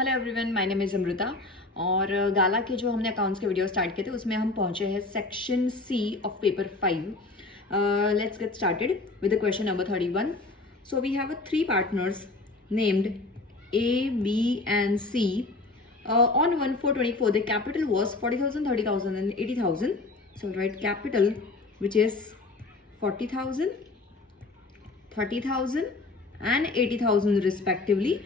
Hello everyone, my name is Amrita. और गाला के जो हमने अकाउंट्स के वीडियो स्टार्ट किए थे उसमें हम पहुंचे हैं section C of paper 5। Let's get started with the question number 31। So we have three partners named A, B and C. On 1/4/24 the capital was 40,000, 30,000 and 80,000. So write capital which is 40,000, 30,000 and 80,000 respectively.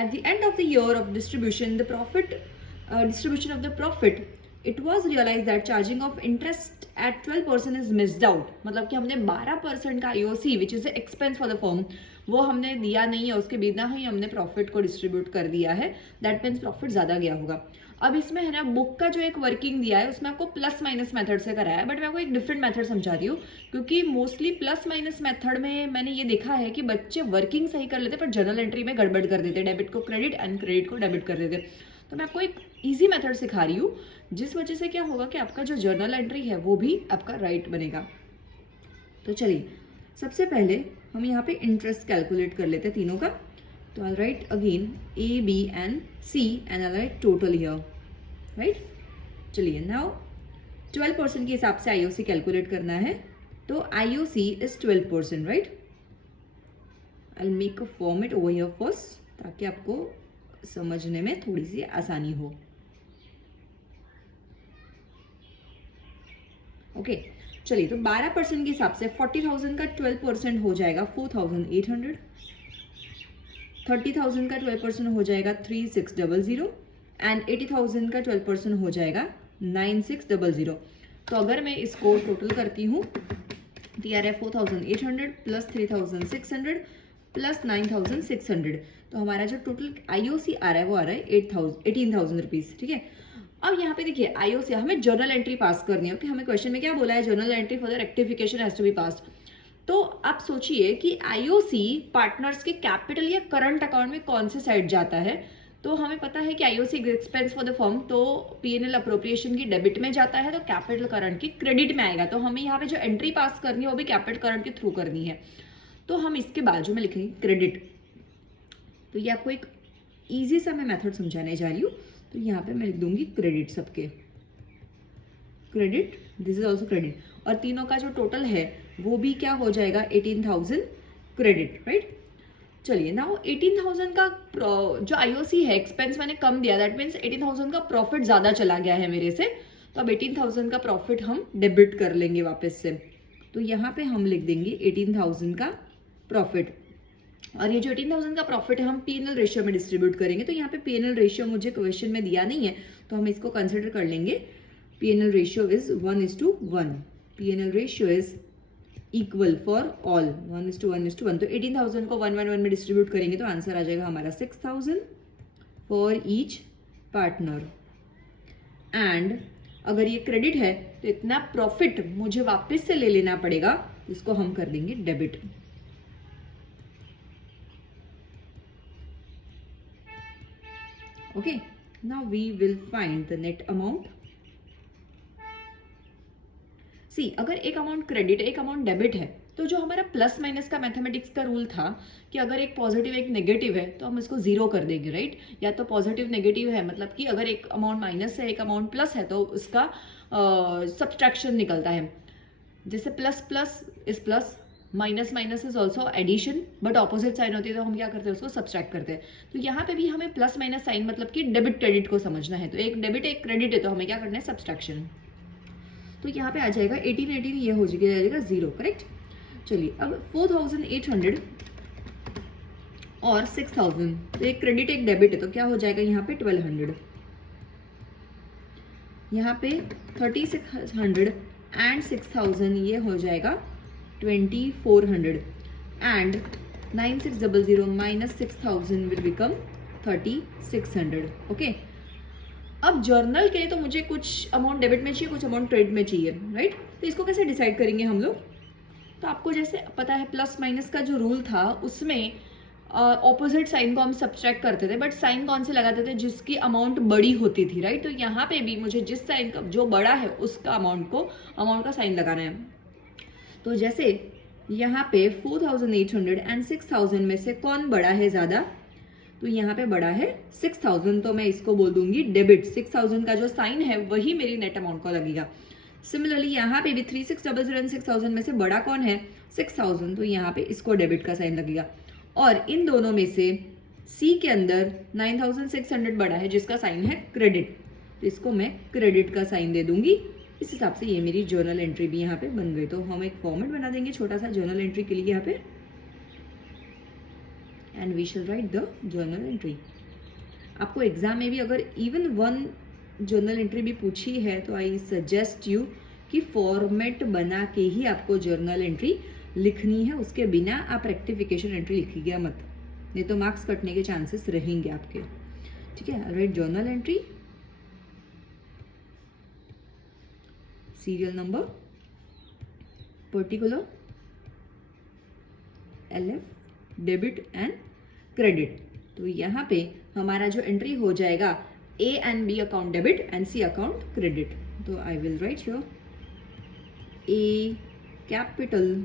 At the end of the year of distribution, the distribution of the profit, it was realized that charging of interest at 12% is missed out. मतलब कि हमने 12% का IOC which is the expense for the firm वो हमने दिया नहीं है, उसके बिना ही हमने प्रॉफिट को डिस्ट्रीब्यूट कर दिया है। दैट मीन्स प्रॉफिट ज़्यादा गया होगा। अब इसमें है ना, बुक का जो एक वर्किंग दिया है उसमें आपको प्लस माइनस मेथड से कराया है, बट मैं आपको एक डिफरेंट मेथड समझा रही हूँ क्योंकि मोस्टली प्लस माइनस मेथड में मैंने ये देखा है कि बच्चे वर्किंग सही कर लेते पर जर्नल एंट्री में गड़बड़ कर देते, डेबिट को क्रेडिट एंड क्रेडिट को डेबिट कर देते। तो मैं आपको एक ईजी मेथड सिखा रही हूँ जिस वजह से क्या होगा कि आपका जो जर्नल एंट्री है वो भी आपका राइट बनेगा। तो चलिए सबसे पहले हम यहाँ पे इंटरेस्ट कैलकुलेट कर लेते हैं तीनों का। तो I write again A, B and C and I write total here, right. चलिए नाउ 12% के हिसाब से आईओसी कैलकुलेट करना है। तो IOC is 12%, right. I will make a format over here first ताकि आपको समझने में थोड़ी सी आसानी हो। ओके चलिए, तो 12% के हिसाब से 40,000 का 12% हो जाएगा 4,800, 30,000 का 12% हो जाएगा 3,600 एंड 80,000 का 12% हो जाएगा 9,600। तो अगर मैं इसको टोटल करती हूँ तो यार है 4,800 प्लस 3,600 प्लस 9,600, तो हमारा जो टोटल आईओसी आ रहा है वो आ रहा है 18,000 रुपीज़, ठीक है। अब यहाँ पे देखिए आईओसी हमें जर्नल एंट्री पास करनी है। ओके, हमें क्वेश्चन में क्या बोला है, journal entry for the rectification has to be passed. तो आप सोचिए कि आईओसी पार्टनर्स के कैपिटल या करंट अकाउंट में कौन से साइड जाता है। तो हमें पता है कि IOC expense for the firm तो पीएनएल अप्रोप्रिएशन की डेबिट में जाता है, तो कैपिटल करंट की क्रेडिट में आएगा। तो हमें यहाँ पे जो एंट्री पास करनी है वो भी कैपिटल करंट के थ्रू करनी है। तो हम इसके बाजू में लिखेंगे क्रेडिट। तो ये आपको एक ईजी सा मैं मेथड समझाने जा रही हूँ। तो यहाँ पे मैं लिख दूंगी क्रेडिट, सबके credit, this is also credit. और तीनों का जो टोटल है वो भी क्या हो जाएगा 18,000 क्रेडिट, राइट। चलिए नाउ 18,000 का जो आईओसी है एक्सपेंस मैंने कम दिया, दैट मीन्स 18,000 का प्रॉफिट ज़्यादा चला गया है मेरे से। तो अब 18,000 का प्रॉफिट हम डेबिट कर लेंगे वापस से। तो यहाँ पे हम लिख देंगे 18,000 का प्रॉफिट। और ये जो 18,000 का प्रॉफिट है हम पीएनएल रेशियो में डिस्ट्रीब्यूट करेंगे। तो यहाँ पे पीएनएल रेशियो मुझे क्वेश्चन में दिया नहीं है तो हम इसको कंसिडर कर लेंगे। PNL ratio is 1:1। PNL ratio is equal for all 1:1:1। तो 18,000 को 1:1 में डिस्ट्रीब्यूट करेंगे तो आंसर आ जाएगा हमारा 6,000 फॉर ईच पार्टनर। एंड अगर ये क्रेडिट है तो इतना प्रॉफिट मुझे वापस से ले लेना पड़ेगा, इसको हम कर देंगे debit. Okay, now we will find the net amount. See, अगर एक अमाउंट क्रेडिट एक अमाउंट डेबिट है तो जो हमारा प्लस माइनस का मैथमेटिक्स का रूल था कि अगर एक पॉजिटिव एक नेगेटिव है तो हम इसको जीरो कर देंगे, राइट। या तो पॉजिटिव नेगेटिव है मतलब कि अगर एक अमाउंट माइनस है एक अमाउंट प्लस है तो उसका सब्ट्रैक्शन निकलता है। जैसे plus plus is plus, minus minus is also addition, but opposite sign होती है तो हम क्या करते हैं उसको सब्सट्रैक्ट करते हैं। तो यहाँ पे भी हमें प्लस माइनस साइन मतलब कि डेबिट क्रेडिट को समझना है। तो एक डेबिट एक क्रेडिट है तो हमें क्या करना है सब्सट्रैक्शन। तो यहाँ पे आ जाएगा 18 ये हो जाएगा 0, करेक्ट। चलिए अब 4,800 और 6,000, तो एक क्रेडिट एक डेबिट है तो क्या हो जाएगा यहाँ पे 1,200, यहाँ पे 3,600 एंड 6,000 ये हो जाएगा 2,400 and 9,600 minus 6,000 will become 3,600। Okay, अब जर्नल के तो मुझे कुछ अमाउंट डेबिट में चाहिए कुछ अमाउंट क्रेडिट में चाहिए, राइट। तो इसको कैसे डिसाइड करेंगे हम लोग। तो आपको जैसे पता है प्लस माइनस का जो रूल था उसमें ऑपोजिट साइन को हम सब्सट्रैक्ट करते थे, बट साइन कौन से लगाते थे जिसकी अमाउंट बड़ी होती थी, राइट। तो यहाँ पे भी मुझे जिस साइन का जो बड़ा है उसका अमाउंट का साइन लगाना है। तो जैसे यहाँ पे 4,800 एंड 6,000 में से कौन बड़ा है ज़्यादा, तो यहाँ पे बड़ा है 6000, तो मैं इसको बोल दूंगी डेबिट। 6000 का जो साइन है वही मेरी नेट अमाउंट को लगेगा। सिमिलरली यहाँ पे भी 3600 एंड 6000 में से बड़ा कौन है? 6000, तो यहाँ पे इसको डेबिट का साइन लगेगा। और इन दोनों में से सी के अंदर 9600 बड़ा है जिसका साइन है क्रेडिट, तो इसको मैं क्रेडिट का साइन दे दूंगी। इस हिसाब से ये मेरी जर्नल एंट्री भी यहाँ पे बन गई। तो हम एक फॉर्मेट बना देंगे छोटा सा जर्नल एंट्री के लिए यहाँ पे, and we shall write the journal entry. आपको एग्जाम में भी अगर इवन वन जर्नल एंट्री भी पूछी है तो आई सजेस्ट यू कि फॉर्मेट बना के ही आपको जर्नल एंट्री लिखनी है, उसके बिना आप रेक्टिफिकेशन एंट्री लिखिएगा मत, नहीं तो मार्क्स कटने के चांसेस रहेंगे आपके। ठीक है, right journal entry, serial number, particular, LF, debit and credit. तो यहाँ पे हमारा जो एंट्री हो जाएगा A and B account debit and C account credit. तो I will write here A capital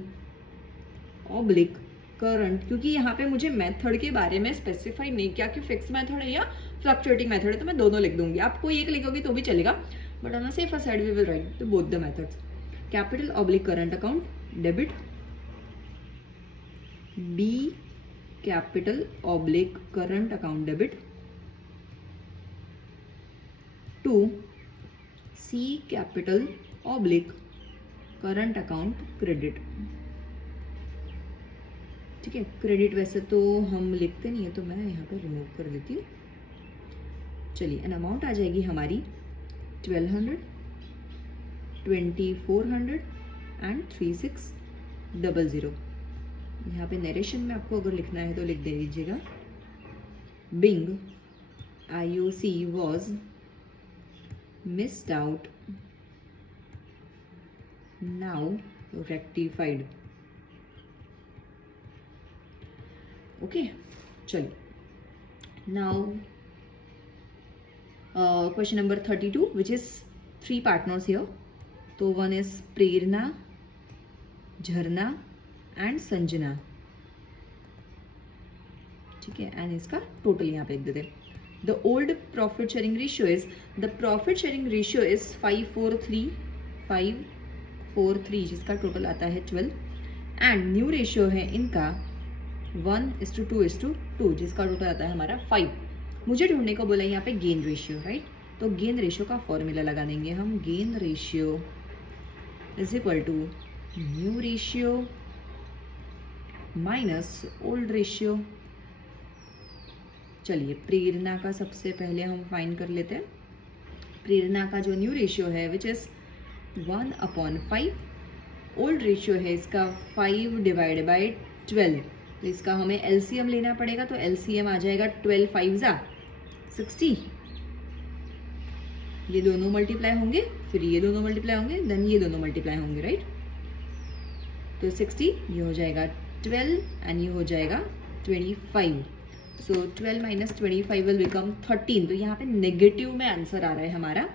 oblique current, क्योंकि यहाँ पे मुझे मेथड के बारे में स्पेसिफाई नहीं किया कि फिक्स मेथड है या फ्लक्चुएटिंग मेथड है, तो मैं दोनों लिख दूंगी। आप कोई एक लिखोगे तो भी चलेगा, but on a safer side we will write the both the methods. Capital oblique current account debit, B capital oblique current account debit, to C capital oblique current account credit. ठीक है, क्रेडिट वैसे तो हम लिखते नहीं है तो मैं यहाँ पर रिमूव कर देती हूँ। चलिए, एन अमाउंट आ जाएगी हमारी 1200, 2400 एंड 3600। यहाँ पे नरेशन में आपको अगर लिखना है तो लिख दे दीजिएगा, being IOC was missed out, now rectified। Okay, चलिए now question number 32 which is 3 partners here. तो one is Prerna, Jharna and Sanjana. ठीक है, एंड इसका टोटल यहाँ पे लिख देते हैं। The old profit sharing ratio is, the profit sharing ratio is 543 जिसका टोटल आता है 12, एंड न्यू रेशियो है इनका 1:2:2 जिसका टोटल आता है हमारा 5। मुझे ढूंढने को बोला यहाँ पे गेन रेशियो, राइट? तो गेन रेशियो का फॉर्मूला लगा देंगे हम, gain ratio is equal to new ratio minus old ratio. चलिए, प्रेरणा का सबसे पहले हम फाइंड कर लेते हैं। प्रेरणा का जो न्यू रेशियो है विच इज 1/5, ओल्ड रेशियो है इसका 5/12, तो इसका हमें LCM लेना पड़ेगा। तो LCM आ जाएगा 12 5 60, ये दोनों मल्टीप्लाई होंगे, फिर ये दोनों मल्टीप्लाई होंगे, देन ये दोनों मल्टीप्लाई होंगे, राइट? तो 60 ये हो जाएगा 12 एंड ये हो जाएगा 25। सो 12 माइनस 25 विल बिकम 13। तो यहाँ पे नेगेटिव में आंसर आ रहा है हमारा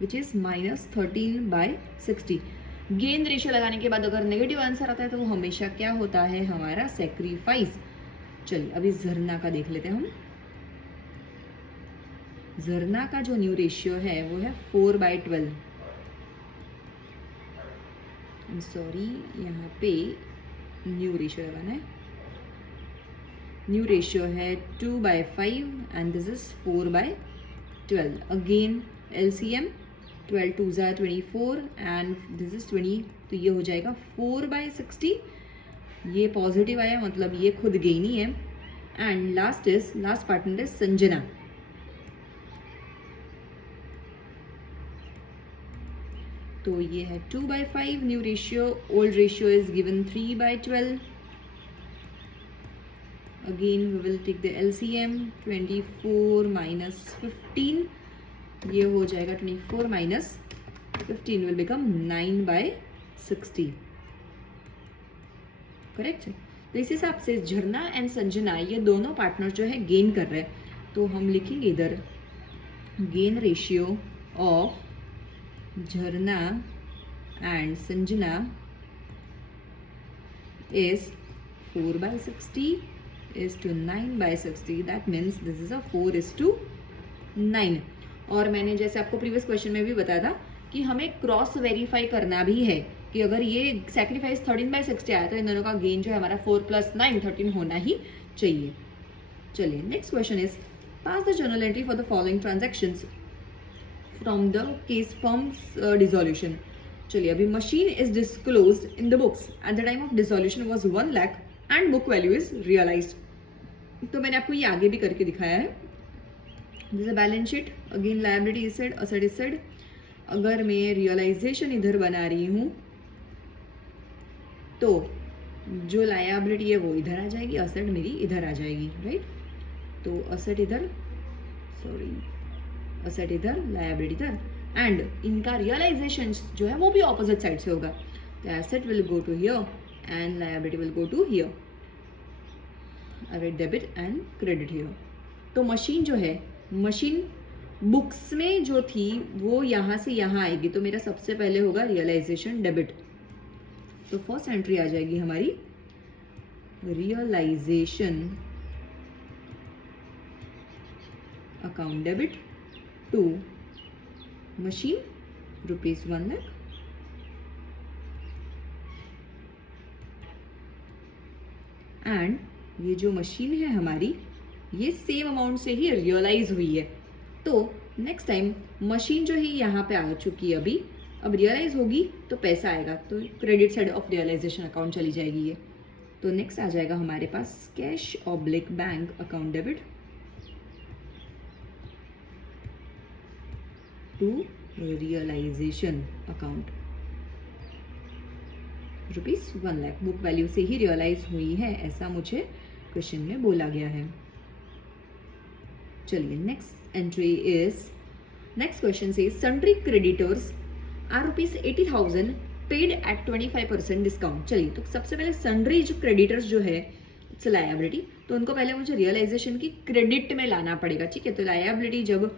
विच इज -13/60। गेन रेशियो लगाने के बाद अगर नेगेटिव आंसर आता है तो वो हमेशा क्या होता है, हमारा सेक्रीफाइस। चलिए, अभी झरना का देख लेते हैं हम। झरना का जो न्यू रेशियो है वो है 4/12। सॉरी, यहाँ पे न्यू रेशियो लगाना है। न्यू रेशियो है 2/5 and this is 4/12। Again LCM 12 2 24 and this is 20, तो ये हो जाएगा 4/60। ये पॉजिटिव आया, मतलब ये खुद गेन ही है। And last partner is Sanjana. तो ये है 2/5 new ratio, old ratio is given 3/12। Again we will take the LCM, 24 minus 15, ये हो जाएगा 24 माइनस 15 विल बिकम 9/60, करेक्ट? तो इस हिसाब से झरना एंड संजना ये दोनों पार्टनर जो है गेन कर रहे हैं, तो हम लिखेंगे इधर गेन रेशियो ऑफ झरना and Sanjana is 4/60 4:9/60, that means this is अ 4:9। और मैंने जैसे आपको प्रीवियस क्वेश्चन में भी बताया था कि हमें क्रॉस वेरीफाई करना भी है कि अगर ये सेक्रीफाइस 13/60 आया तो इन दोनों का गेन जो है हमारा 4 + 9 13 होना ही चाहिए। चलिए next question is pass the journal entry for the following transactions from the case firm's dissolution. चलिए अभी machine is disclosed in the books at the time of dissolution was 1 lakh and book value is realised. तो मैंने आपको ये आगे भी करके दिखाया है। This a balance sheet, again liability is side, asset is side. अगर मैं रियलाइजेशन इधर बना रही हूँ तो जो लायबिलिटी है वो इधर आ जाएगी, असेट मेरी इधर आ जाएगी, राइट। तो असेट इधर, सॉरी असेट इधर, लायबिलिटी इधर, एंड इनका रियलाइजेशन जो है वो भी ऑपोजिट साइड से होगा। तो asset will go to here and liability will go to here, debit and credit here. तो मशीन जो है, मशीन बुक्स में जो थी वो यहाँ से यहाँ आएगी, तो मेरा सबसे पहले होगा रियलाइजेशन डेबिट। तो फर्स्ट एंट्री आ जाएगी हमारी realisation account debit to machine ₹1 lakh and ये जो मशीन है हमारी ये सेम अमाउंट से ही रियलाइज हुई है। तो नेक्स्ट टाइम मशीन जो है यहाँ पे आ चुकी है अभी, अब रियलाइज होगी तो पैसा आएगा, तो credit side of realization account चली जाएगी ये। तो नेक्स्ट आ जाएगा हमारे पास cash oblique bank account debit to realization account ₹1 lakh. Book value से ही रियलाइज हुई है ऐसा मुझे क्वेश्चन में बोला गया है। चलिए next entry is, next question से sundry creditors are ₹80,000 paid at 25% discount. चलिए तो सबसे पहले सन्ड्री जो क्रेडिटर्स जो है इट्स लायबिलिटी, तो उनको पहले मुझे रियलाइजेशन की क्रेडिट में लाना पड़ेगा, ठीक है। तो लायबिलिटी जब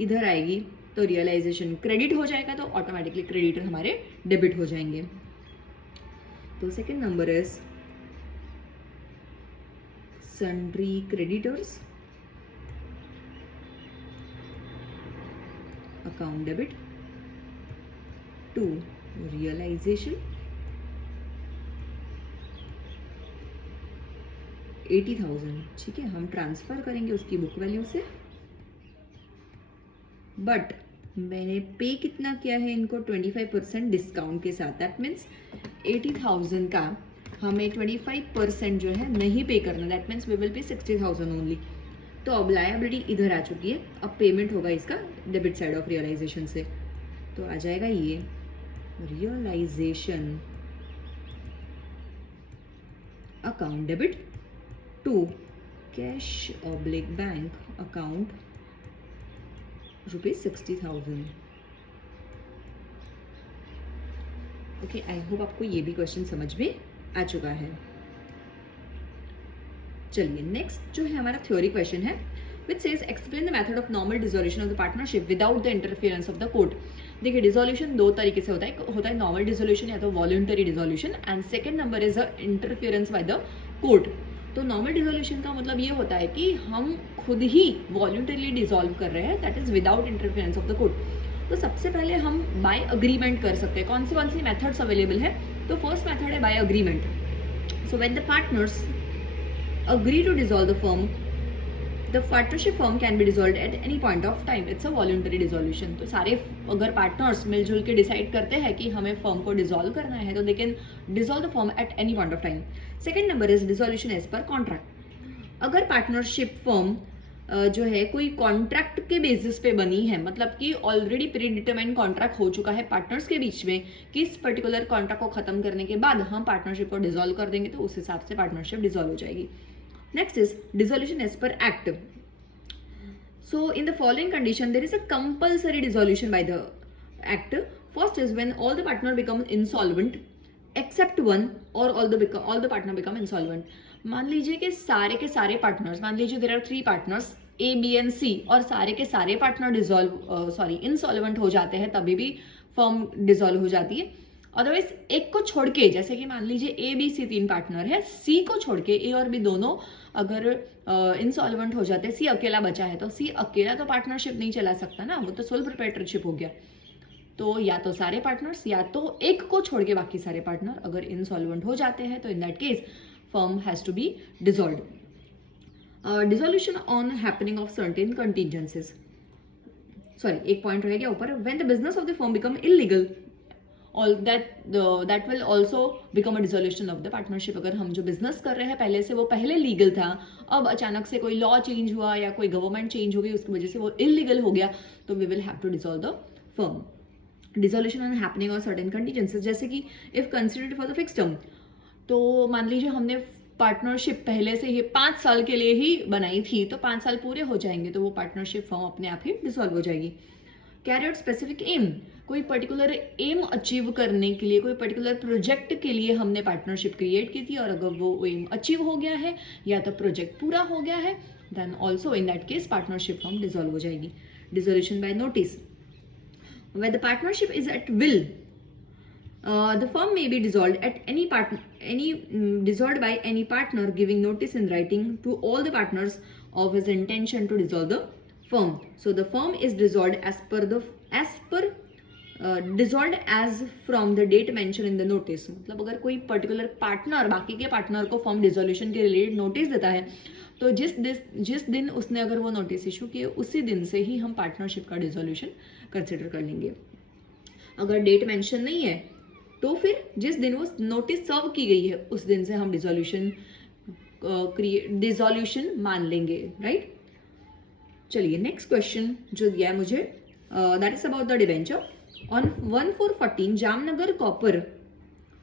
इधर आएगी तो रियलाइजेशन क्रेडिट हो जाएगा, तो ऑटोमेटिकली क्रेडिटर हमारे डेबिट हो जाएंगे। तो second number is sundry creditors account debit to realisation 80,000, ठीक है। हम ट्रांसफर करेंगे उसकी बुक वैल्यू से, बट मैंने पे कितना किया है इनको 25% डिस्काउंट के साथ, दैट मीन्स 80,000 का हमें 25% जो है नहीं पे करना, that means we will pay 60,000 only. तो अब लायबिलिटी इधर आ चुकी है, अब पेमेंट होगा इसका डेबिट साइड ऑफ रियलाइजेशन से। तो आ जाएगा ये realisation account debit to cash oblique bank account ₹60,000। Okay, I hope आपको ये भी क्वेश्चन समझ में आ चुका है। चलिए नेक्स्ट जो है हमारा थ्योरी क्वेश्चन है which says explain the method of normal dissolution of the partnership without the interference of the court। देखिए डिसोल्यूशन दो तरीके से होता है नॉर्मल डिसोल्यूशन या तो voluntary dissolution, and second number is interference by the court. तो नॉर्मल डिसोल्यूशन का मतलब ये होता है कि हम खुद ही वॉलंटरीली डिसॉल्व कर रहे हैं, that is without interference of the court. तो सबसे पहले हम बाय अग्रीमेंट कर सकते हैं। कौन सी मेथड्स अवेलेबल है? तो फर्स्ट मेथड है by agreement. So when the partners agree to dissolve the firm, the partnership firm can be dissolved at any point of time, it's a voluntary dissolution। तो सारे अगर पार्टनर्स मिलजुल के decide करते हैं कि हमें फर्म को डिसॉल्व करना है तो they can dissolve the firm at any point of time. Second number is dissolution as per contract. अगर पार्टनरशिप फर्म जो है कोई कॉन्ट्रैक्ट के बेसिस पे बनी है, मतलब कि ऑलरेडी प्री डिटरमाइंड कॉन्ट्रैक्ट हो चुका है पार्टनर्स के बीच में कि इस पर्टिकुलर कॉन्ट्रैक्ट को खत्म करने के बाद हम पार्टनरशिप को डिसॉल्व कर देंगे, तो उस हिसाब से पार्टनरशिप डिसॉल्व हो जाएगी। Next is dissolution as per act. So in the following condition there is a compulsory dissolution by the act. First is when all the partner become insolvent except one, or all the partner become insolvent। मान लीजिए कि सारे के सारे partners, मान लीजिए there are 3 partners A, B and C, और सारे के सारे पार्टनर इंसॉल्वेंट हो जाते हैं, तभी भी फर्म डिसॉल्व हो जाती है। अदरवाइज एक को छोड़ के, जैसे कि मान लीजिए A, B, C 3 पार्टनर है, C को छोड़ के A और B दोनों अगर इंसॉल्वेंट हो जाते, सी अकेला बचा है, तो सी अकेला तो पार्टनरशिप नहीं चला सकता ना, वो तो सोल प्रोप्राइटरशिप हो गया। तो या तो सारे पार्टनर्स या तो एक को छोड़ के बाकी सारे पार्टनर अगर इनसॉल्वेंट हो जाते हैं, तो in that case firm has to be dissolved. Dissolution on happening of certain contingencies. Sorry, एक पॉइंट रह गया ऊपर. When the business of the firm become illegal, all that will also become a dissolution of the partnership. अगर हम जो business कर रहे हैं पहले से वो पहले लीगल था, अब अचानक से कोई लॉ चेंज हुआ या कोई गवर्नमेंट चेंज हो गई, उसकी वजह से वो इलीगल हो गया, तो we will have to dissolve the firm. Dissolution on happening of certain contingencies, जैसे कि if considered for the fix term, तो मान लीजिए हमने पार्टनरशिप पहले से ही 5 साल के लिए ही बनाई थी, तो 5 साल पूरे हो जाएंगे तो वो पार्टनरशिप फर्म अपने आप ही डिसॉल्व हो जाएगी. कैरी आउट स्पेसिफिक एम, कोई पर्टिकुलर एम अचीव करने के लिए, कोई पर्टिकुलर प्रोजेक्ट के लिए हमने पार्टनरशिप क्रिएट की थी, और अगर वो एम अचीव हो गया है या तो प्रोजेक्ट पूरा हो गया है, then also in that case partnership firm dissolve हो जाएगी. Dissolution by notice, where the partnership is at will, the firm may be dissolved at dissolved by any partner giving notice in writing to all the partners of his intention to dissolve the firm. So the firm is dissolved dissolved as from the date mentioned in the notice. मतलब अगर कोई particular partner बाकी के partner को firm dissolution के related notice देता है, तो जिस दिन उसने अगर वो नोटिस इशू किए, उसी दिन से ही हम पार्टनरशिप का डिसोल्यूशन कंसिडर कर लेंगे. अगर डेट मेंशन नहीं है, तो फिर जिस दिन वो नोटिस सर्व की गई है उस दिन से हम डिसोल्यूशन मान लेंगे. राइट, चलिए नेक्स्ट क्वेश्चन जो दिया है मुझे, that is about the debenture. On 1/4/14 Jamnagar copper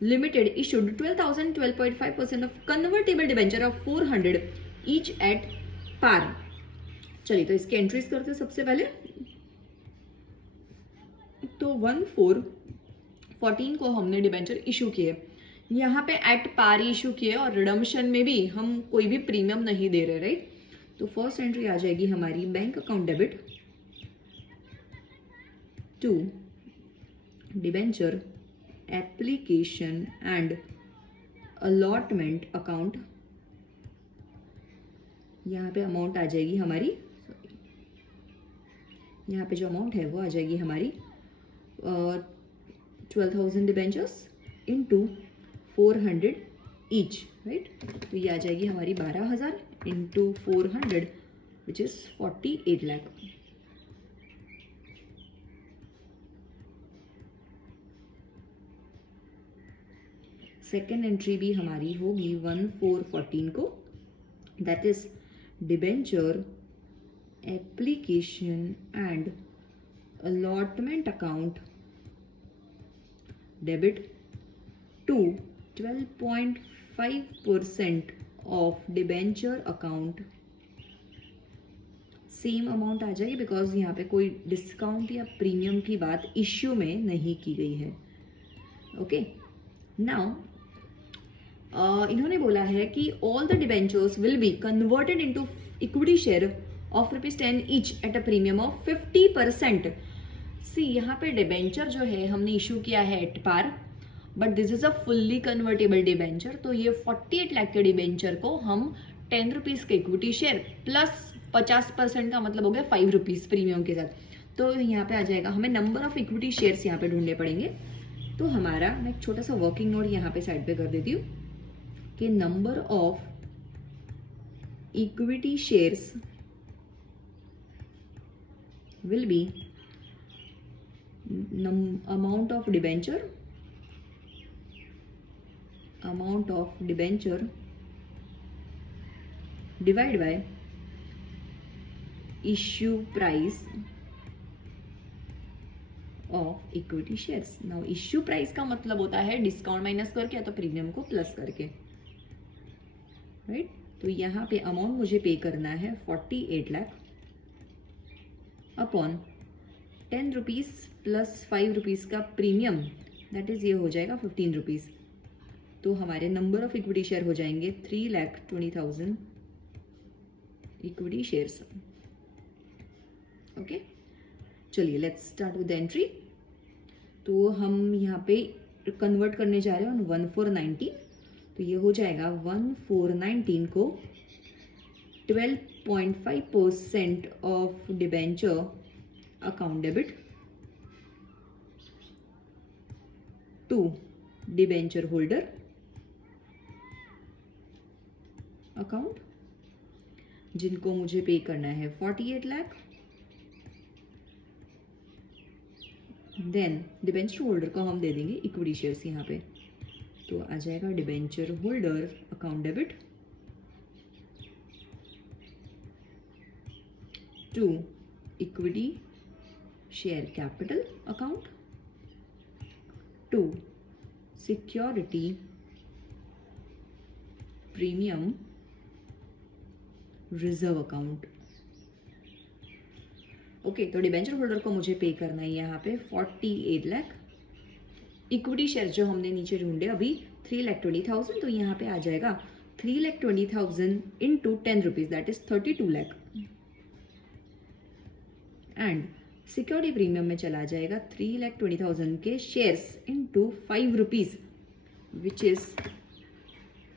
limited issued 12,012.5% of convertible debenture of 400 each at par. चलिए तो इसके एंट्रीज करते हैं सबसे पहले. तो 1/4/14 को हमने डिबेंचर इशू किए, यहाँ पे एट पार इशू किए, और रिडम्पशन में भी हम कोई भी प्रीमियम नहीं दे रहे. राइट, तो फर्स्ट एंट्री आ जाएगी हमारी bank account debit to debenture application and allotment account. यहाँ पे अमाउंट आ जाएगी हमारी, यहाँ पे जो अमाउंट है वो आ जाएगी हमारी 12,000 डिबेंचर्स इंटू 400 ईच. राइट, तो ये आ जाएगी हमारी 12,000 into 400 which is 48 lakh. Second entry भी हमारी होगी 1/4/14 को, that is debenture application and allotment account debit to 12.5% of debenture account. Same amount आ जाएगी बिकॉज यहाँ पे कोई डिस्काउंट या प्रीमियम की बात इश्यू में नहीं की गई है. ओके, नाउ इन्होंने बोला है कि all the debentures will be converted into equity share of ₹10 each at a premium of 50%. See, यहाँ पे डिबेंचर जो है हमने इशू किया है at par, but this is a fully convertible debenture. तो ये 48 लाख के डिबेंचर को हम 10 रुपीज के इक्विटी शेयर प्लस 50% का मतलब हो गया 5 रुपीज प्रीमियम के साथ. तो यहाँ पे आ जाएगा, हमें नंबर ऑफ इक्विटी शेयर्स यहाँ पे ढूंढने पड़ेंगे. तो हमारा, मैं एक छोटा सा वर्किंग नोट यहाँ पे साइड पे कर देती हूँ कि number of equity shares will be amount of debenture divided by issue price of equity shares. now issue price का मतलब होता है डिस्काउंट माइनस करके या तो प्रीमियम को प्लस करके. राइट, तो यहाँ पे अमाउंट मुझे पे करना है 48 lakh upon 10 rupees plus 5 rupees का प्रीमियम, दैट इज ये हो जाएगा 15 रुपीज. तो हमारे नंबर ऑफ इक्विटी शेयर हो जाएंगे 3,20,000 इक्विटी शेयर्स. ओके, चलिए let's start with the entry. तो हम यहाँ पे कन्वर्ट करने जा रहे हैं ऑन 1/4/19. तो ये हो जाएगा 1/4/19 को 12.5% of debenture account debit to debenture holder account, जिनको मुझे पे करना है 48 लाख. देन डिबेंचर होल्डर को हम दे देंगे इक्विटी शेयर्स यहाँ पे, तो आ जाएगा debenture holder account debit to equity share capital account to security premium reserve account. Okay, तो डिबेंचर होल्डर को मुझे पे करना है यहाँ पे 48 लाख. इक्विटी शेयर जो हमने नीचे ढूंढे अभी 3,20,000, तो यहाँ पे आ जाएगा 3,20,000 into 10 rupees, that is 32 lakh. And security premium में चला जाएगा 3,20,000 के shares into 5 rupees, which is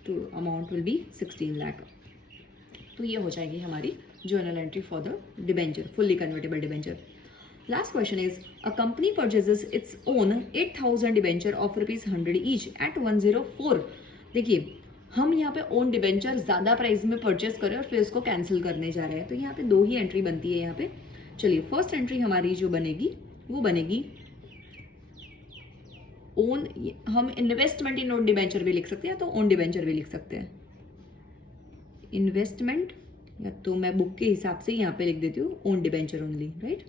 to amount will be 16 lakh. तो ये हो जाएगी हमारी journal entry for the debenture, fully convertible debenture. Last question is, a company purchases its own 8,000 debenture of ₹100 each at 104. देखिए, हम यहाँ पे ओन डिबेंचर ज़्यादा प्राइस में परचेस करें और फिर उसको कैंसिल करने जा रहे हैं, तो यहाँ पे 2 ही एंट्री बनती है यहाँ पे. चलिए, फर्स्ट एंट्री हमारी जो बनेगी वो बनेगी ओन. हम इन्वेस्टमेंट इन ओन डिबेंचर भी लिख सकते हैं तो ओन डिबेंचर भी लिख सकते हैं. इन्वेस्टमेंट, या तो मैं बुक के हिसाब से यहाँ पे लिख देती हूँ own debenture only, right.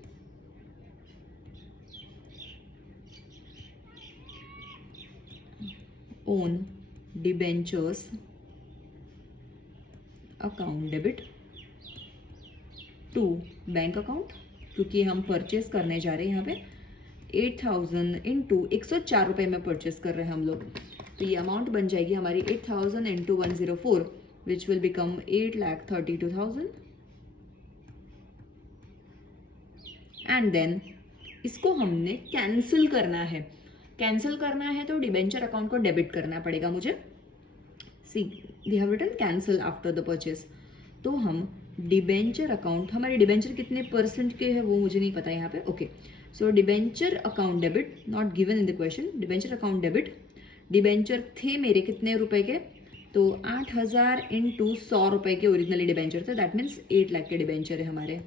Own debentures account debit to bank account, क्योंकि हम परचेस करने जा रहे हैं यहाँ पे 8,000 इंटू 104 रुपये में परचेस कर रहे हैं हम लोग, तो ये अमाउंट बन जाएगी हमारी 8,000 into 104, which will become 8,32,000. And then इसको हमने कैंसिल करना है. कैंसिल करना है तो डिबेंचर अकाउंट को डेबिट करना पड़ेगा मुझे. See, they have written cancel after the purchase, तो हम डिबेंचर अकाउंट, हमारे डिबेंचर कितने परसेंट के है वो मुझे नहीं पता यहाँ पे. Okay, so debenture account debit not given in the question. Debenture account debit, debenture थे मेरे कितने रुपए के, तो 8,000 इंटू 100 रुपए के ओरिजिनली डिबेंचर थे, दैट मीन्स 8 लाख के डिबेंचर है हमारे.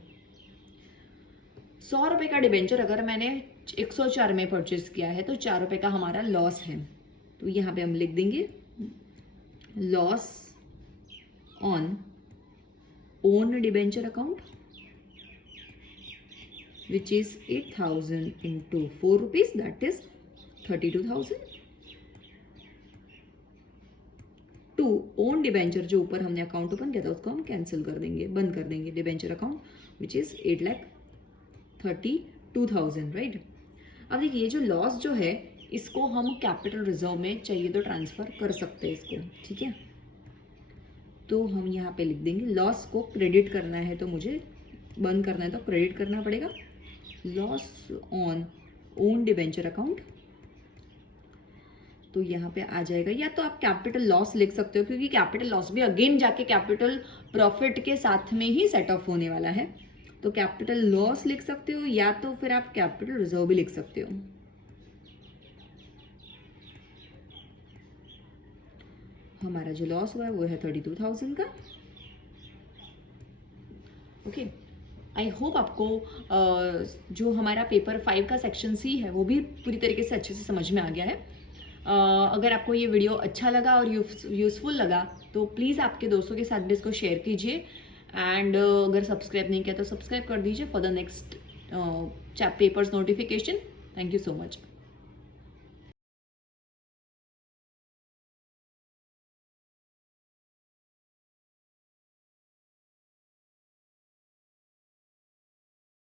100 रुपए का डिबेंचर अगर मैंने 104 में परचेस किया है तो 4 रुपए का हमारा लॉस है, तो यहाँ पे हम लिख देंगे loss on own debenture account which is 8,000 into 4 rupees, that is 32,000 to own debenture, जो ऊपर हमने अकाउंट ओपन किया था उसको हम कैंसिल कर देंगे, बंद कर देंगे, debenture account which is 8,32,000, right. अब देखिए, जो लॉस जो है इसको हम कैपिटल रिजर्व में चाहिए तो ट्रांसफर कर सकते हैं इसको, ठीक है. तो हम यहाँ पे लिख देंगे लॉस को क्रेडिट करना है तो मुझे बंद करना है तो क्रेडिट करना पड़ेगा. Loss on own debenture account, तो यहाँ पे आ जाएगा, या तो आप कैपिटल लॉस लिख सकते हो क्योंकि कैपिटल लॉस भी अगेन जाके कैपिटल प्रॉफिट के साथ में ही सेट ऑफ होने वाला है, तो कैपिटल लॉस लिख सकते हो, या तो फिर आप कैपिटल रिजर्व भी लिख सकते हो. हमारा जो लॉस हुआ है वो है 32,000 का. ओके, आई होप आपको जो हमारा पेपर 5 का सेक्शन सी है वो भी पूरी तरीके से अच्छे से समझ में आ गया है. अगर आपको ये वीडियो अच्छा लगा और यूज़फुल लगा तो प्लीज़ आपके दोस्तों के साथ भी इसको शेयर कीजिए. एंड अगर सब्सक्राइब नहीं किया तो सब्सक्राइब कर दीजिए for the next papers notification. Thank you so much.